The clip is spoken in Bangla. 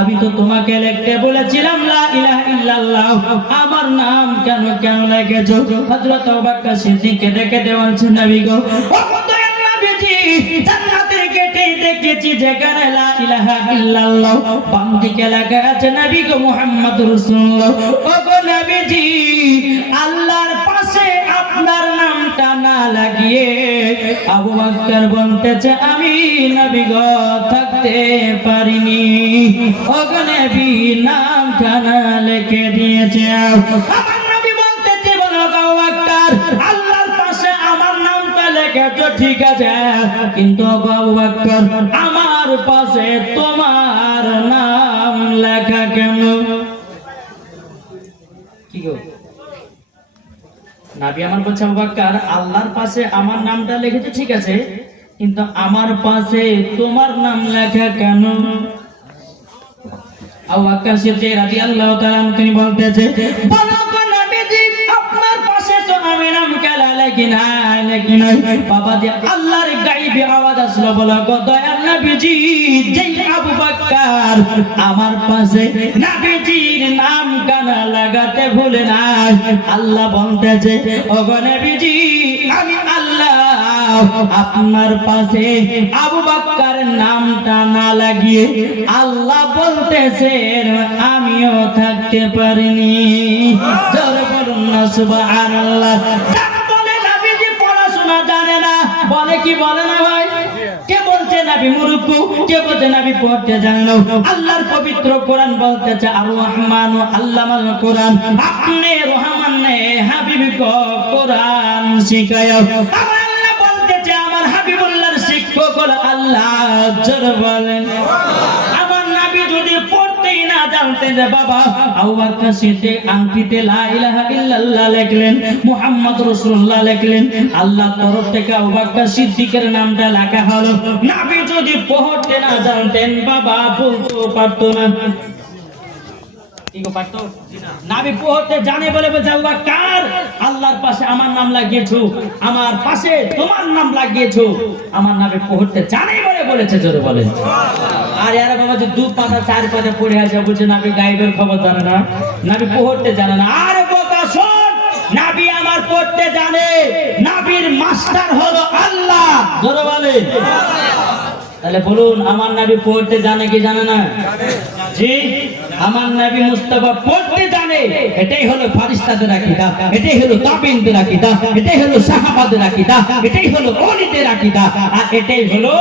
আমি তো তোমাকে লিখতে বলেছিলাম লা ইলাহা ইল্লাল্লাহ, আমার নাম কেন কেন লিখেছো? হযরত আবু বকর সিদ্দিককে ডেকে বলছেন, নবী গো, ও দয়াল নবীজি, জান্নাতের গেটে দেখেছি যেখানে লা ইলাহা ইল্লাল্লাহ বাম দিকে লেখা আছে নবী গো মুহাম্মদুর রাসূলুল্লাহ। ও গো নবীজি, আল্লাহর পাশে আপনার নামটা না লাগিয়ে আবু বকর বলতেছে আমি নবী গো থাকতে পারিনি। ও গো নবী, নামটা না লিখে দিয়েছে। আমার নবী বলতেছে, বলো গো আবু বকর, আল্লাহর পাশে আমার নামটা লেখেছো ঠিক আছে, কিন্তু আবু বকর আমার পাশে তোমার নাম লেখা কেন? কি গো নবী আমার বলছে, আবু বকর আল্লাহর পাশে আমার নামটা লিখেছে ঠিক আছে, কিন্তু আমার পাশে তোমার নাম লেখা কেন? আবু বকর সিদ্দিক রাদিয়াল্লাহু তাআলা তিনি বলতেছে, বলো গো নবীজি, আপনার পাশে তো আমি নাম কেলা লেখি নাই। বাবা দিয়ে আল্লাহর গায়বী আওয়াজ আসলো, বলো গো দয়াল নবীজি, যেই আবু বকর আমার পাশে নবীজির নাম কানা লাগাতে ভুলে নাই, আল্লাহ বলতেছে, ও গো নবীজি, আমি আল্লাহ আপনার পাশে আবু বকরের নামটা না লাগিয়ে আল্লাহ বলতেছে আমিও থাকতে পারিনি। জোরে বলুন না সুবহানাল্লাহ। যারা বলে নবীজি পড়াশোনা জানে না, বলে কি বলে না ভাই? কে বলছে নবী মূর্খ? কে বলছে নবী পড়তে জানে না? আল্লাহর পবিত্র কোরআন বলতেছে, আর রহমানু আল্লামাল কোরআন, আপনি রহমান নে হাবিব কো কোরআন শিখায়ো। আমার আল্লাহ বলতেছে, আমার হাবিবুল্লাহর শিক্ষক হলো আল্লাহ। জোরে বলেন। আমার নবী যদি পড়তেই না জানতেন বাবা, আবু বকর সিদ্দিক আংটিতে লা ইলাহা ইল্লাল্লাহ লিখলেন, মুহাম্মদুর রাসূলুল্লাহ লিখলেন, আল্লাহর তরফ থেকে আবু বকর সিদ্দিকের নামটা লেখা হলো। নবী যদি পড়তে না জানতেন বাবা, বলতে পারতো না। কি গো পারতো? নবী পড়তে জানে বলে বলছে, আবু বকর আল্লাহর পাশে আমার নাম লাগিয়েছো, আমার পাশে তোমার নাম লাগিয়েছো। আমার নবী পড়তে জানে বলে বলেছে। জোরে বলেন। আর এরা বাবা যে দু পাতা চার পাতা পড়ে আছে, বলছে নবী গায়েবের খবর জানে না, নবী পড়তে জানে না। আরে বোকা শোন, নবী আমার পড়তে জানে, নবীর মাস্টার হলো আল্লাহ। জোরে বলেন। তাহলে বলুন, আমার নবী পড়তে জানে কি জানে না? জি, আমার নবী মুস্তাফা পড়তে জানে। এটাই হলো ফারিস্তাদের আকীদা, এটাই হলো তাবিঈনদের আকীদা, এটাই হলো সাহাবাদের আকীদা, এটাই হলো ওলিদের আকীদা, আর এটাই হলো